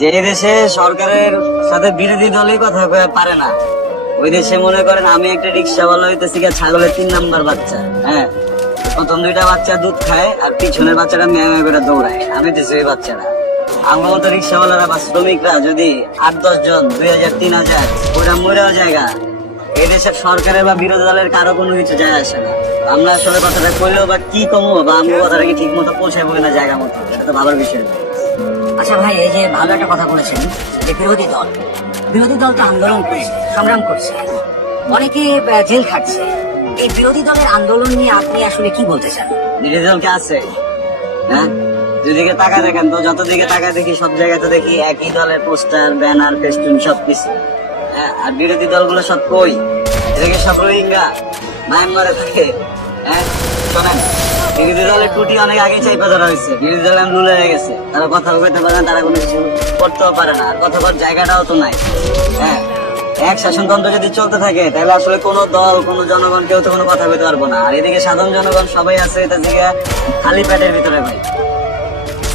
যে দেশে সরকারের সাথে বিরোধী দলই কথা কয়ে পারে না, ওই দেশে মনে করেন আমি একটা রিক্সাওয়ালা হইতেছি গিয়া ছাগলের 3 নাম্বার বাচ্চা। হ্যাঁ, প্রথম 2টা বাচ্চা দুধ খায় আর পিছনের বাচ্চাটা মেয়ে করে দৌড়ায়, আমি দিছি ওই বাচ্চাটা। আমার মতো রিক্সাওয়ালারা বা শ্রমিকরা যদি 8-10 জন 2000 3000 ওরা মরেও জায়গা, এই দেশের সরকারের বা বিরোধী দলের কারো কোনো কিছু যায় আসে না। আমরা আসলে কথাটা কইলেও বা কি কমো বা আমরা কথাটা কি ঠিক মতো পৌঁছাবো কিনা জায়গা মতো, এটা তো ভাবার বিষয়। আচ্ছা ভাই, এই যে ভালো একটা কথা বলেছেন যে বিরোধী দল তো আন্দোলন করছে, সংগ্রাম করছে, অনেকে জেল খাটছে। এই বিরোধী দলের আন্দোলন নিয়ে আপনি আসলে কি বলতে চান? বিরোধী দল কে আছে? হ্যাঁ, যেদিকে তাকায় দেখেন তো, যত দিকে তাকায় দেখি সব জায়গাতে দেখি একই দলের পোস্টার, ব্যানার, ফেস্টুন সবকিছু। হ্যাঁ, আর বিরোধী দলগুলো সব কই? এদিকে সব রোহিঙ্গা মায়ানমারে থাকে। হ্যাঁ, শোনেন, বিরোধী দলের টুটি অনেক আগে চাইপা ধরা হয়েছে, বিরোধী দল রুল হয়ে গেছে, তারা কথা বলতে পারে না, তারা কোনো কিছু করতেও পারে না, আর কথা বলার জায়গাটাও তো নাই। হ্যাঁ, এক শাসনতন্ত্র যদি চলতে থাকে তাহলে আসলে কোনো দল, কোনো জনগণ কেউ তো কোনো কথা বলতে পারবো না। আর এদিকে সাধারণ জনগণ সবাই আছে এটা থেকে খালি পেটের ভিতরে ভাই।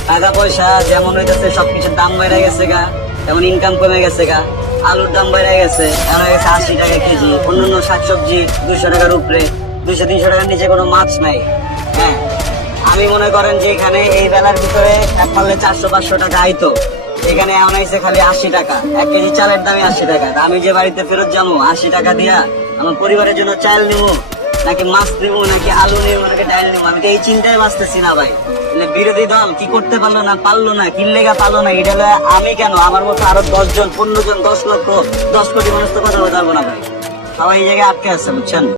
টাকা পয়সা যেমন হইতেছে সবকিছুর দাম বেড়ে গেছে গা, তেমন ইনকাম কমে গেছে গা। আলুর দাম বেড়ে গেছে, এখন হয়ে গেছে 80 টাকা কেজি। অন্যান্য শাকসবজি 200 টাকার উপরে, 200-300 টাকার নিচে কোনো মাছ নাই। হ্যাঁ, আমি মনে করেন যে এখানে এই বেলার ভিতরে এক পারলে 400-500 টাকা আইতো, এখানে এখন আইছে খালি 80 টাকা। 1 কেজি চালের দামই 80 টাকা। তা আমি যে বাড়িতে ফেরত যাবো 80 টাকা দিয়া আমার পরিবারের জন্য চাল নিবো, নাকি মাছ নিবো, নাকি আলু নিবো, নাকি ডাল নিবো, আমি তো এই চিন্তায় বাঁচতেছি না ভাই। বিরোধী দল কি করতে পারলো না, কি লেগা পারলো না, এটা আমি কেন, আমার মতো আরো 10 জন 15 জন 10 লক্ষ 10 কোটি মানুষ তো কথা বলতে পারবো না ভাই। সবাই এই জায়গায় আটকে আছে, বুঝছেন।